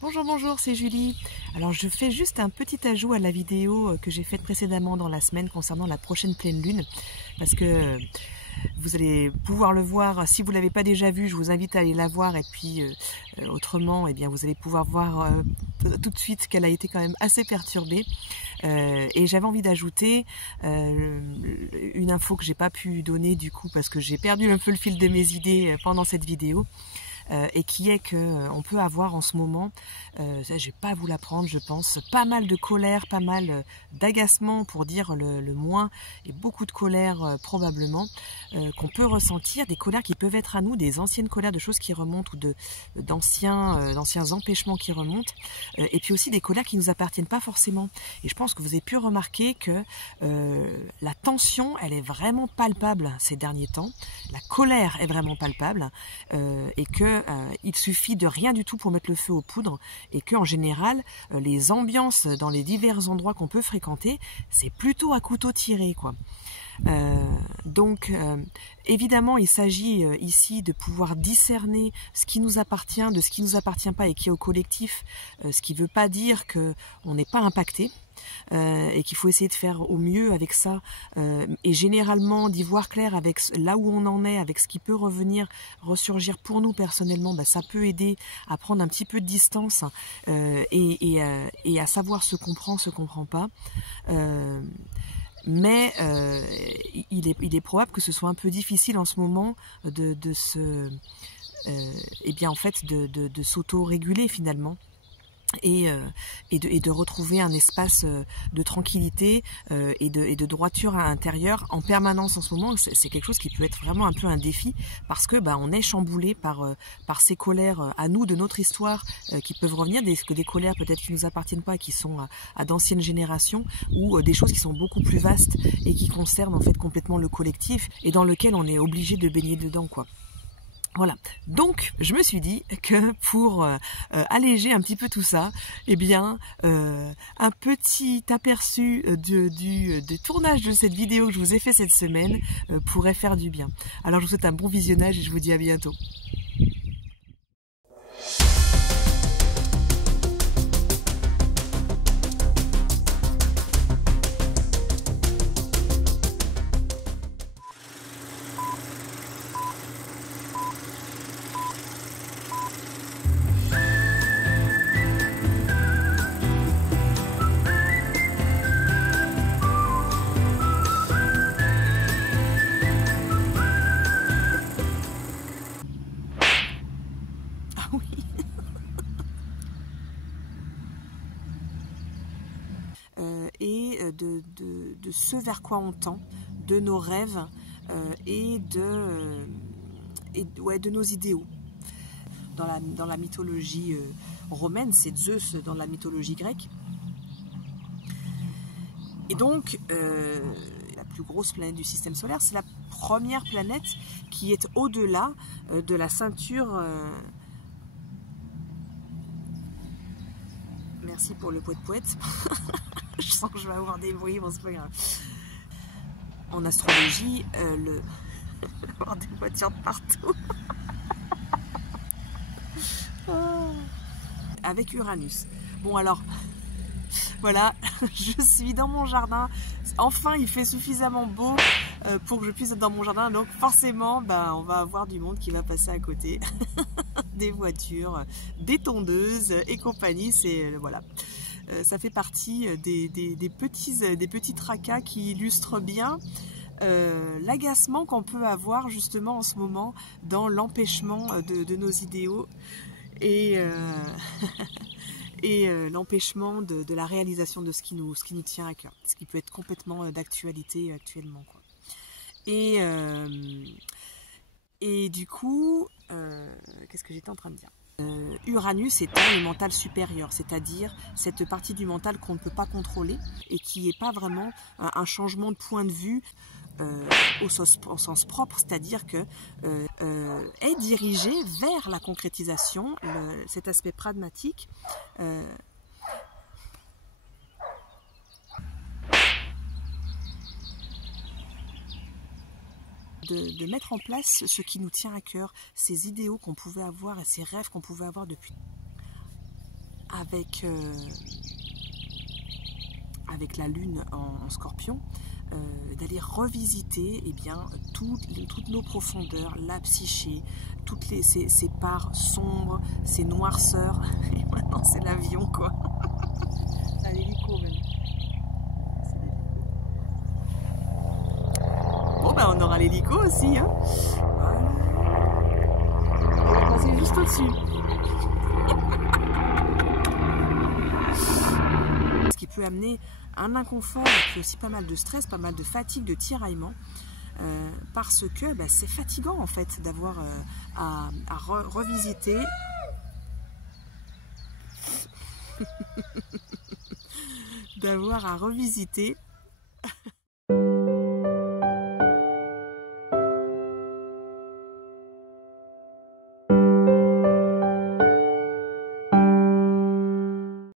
Bonjour, bonjour, c'est Julie. Alors je fais juste un petit ajout à la vidéo que j'ai faite précédemment dans la semaine concernant la prochaine pleine lune, parce que vous allez pouvoir le voir. Si vous ne l'avez pas déjà vu, je vous invite à aller la voir, et puis autrement, eh bien, vous allez pouvoir voir tout de suite qu'elle a été quand même assez perturbée. Et j'avais envie d'ajouter une info que j'ai pas pu donner du coup parce que j'ai perdu un peu le fil de mes idées pendant cette vidéo. Et qui est qu'on peut avoir en ce moment, je ne vais pas vous l'apprendre je pense, pas mal de colère, pas mal d'agacement pour dire le moins, et beaucoup de colère probablement, qu'on peut ressentir, des colères qui peuvent être à nous, des anciennes colères de choses qui remontent ou d'anciens empêchements qui remontent, et puis aussi des colères qui ne nous appartiennent pas forcément. Et je pense que vous avez pu remarquer que la tension, elle est vraiment palpable ces derniers temps, la colère est vraiment palpable, et que il suffit de rien du tout pour mettre le feu aux poudres, et que en général les ambiances dans les divers endroits qu'on peut fréquenter, c'est plutôt à couteau tiré quoi. Donc évidemment il s'agit ici de pouvoir discerner ce qui nous appartient de ce qui nous appartient pas et qui est au collectif, ce qui ne veut pas dire qu'on n'est pas impacté. Et qu'il faut essayer de faire au mieux avec ça, et généralement d'y voir clair avec là où on en est, avec ce qui peut revenir, ressurgir pour nous personnellement, ça peut aider à prendre un petit peu de distance, et à savoir ce qu'on prend, ce qu'on prend pas. Mais il est probable que ce soit un peu difficile en ce moment de s'auto-réguler finalement. Et de retrouver un espace de tranquillité et de droiture à l'intérieur en permanence en ce moment. C'est quelque chose qui peut être vraiment un peu un défi, parce que on est chamboulé par ces colères à nous de notre histoire, qui peuvent revenir, des colères peut-être qui nous appartiennent pas, qui sont à d'anciennes générations, ou des choses qui sont beaucoup plus vastes et qui concernent en fait complètement le collectif, et dans lequel on est obligé de baigner dedans quoi. Voilà, donc je me suis dit que pour alléger un petit peu tout ça, eh bien, un petit aperçu du tournage de cette vidéo que je vous ai fait cette semaine pourrait faire du bien. Alors je vous souhaite un bon visionnage et je vous dis à bientôt. Et de ce vers quoi on tend, de nos rêves et de nos idéaux. Dans la mythologie romaine, c'est Zeus dans la mythologie grecque. Et donc, la plus grosse planète du système solaire, c'est la première planète qui est au-delà de la ceinture. Merci pour le poète-poète. Je sens que je vais avoir des bruits, bon c'est pas grave. En astrologie, avoir des voitures partout. Avec Uranus. Bon alors, voilà, je suis dans mon jardin. Enfin, il fait suffisamment beau pour que je puisse être dans mon jardin. Donc forcément, on va avoir du monde qui va passer à côté. Des voitures, des tondeuses et compagnie. C'est voilà. Ça fait partie des petits tracas qui illustrent bien l'agacement qu'on peut avoir justement en ce moment dans l'empêchement de nos idéaux et l'empêchement de la réalisation de ce qui nous tient à cœur, ce qui peut être complètement d'actualité actuellement quoi. Et du coup, qu'est-ce que j'étais en train de dire ? Uranus étant le mental supérieur, c'est-à-dire cette partie du mental qu'on ne peut pas contrôler et qui n'est pas vraiment un changement de point de vue au sens propre, c'est-à-dire que est dirigé vers la concrétisation, cet aspect pragmatique. De mettre en place ce qui nous tient à cœur, ces idéaux qu'on pouvait avoir et ces rêves qu'on pouvait avoir depuis avec la lune en Scorpion, d'aller revisiter eh bien, toutes nos profondeurs, la psyché, toutes ces parts sombres, ces noirceurs. Et maintenant c'est l'avion quoi. C'est l'hélico même. C'est l'hélico. Bon ben on aura l'hélico aussi. Hein. Voilà. On va passer juste au-dessus. Ce qui peut amener un inconfort et puis aussi pas mal de stress, pas mal de fatigue, de tiraillement, parce que c'est fatigant en fait d'avoir à revisiter d'avoir à revisiter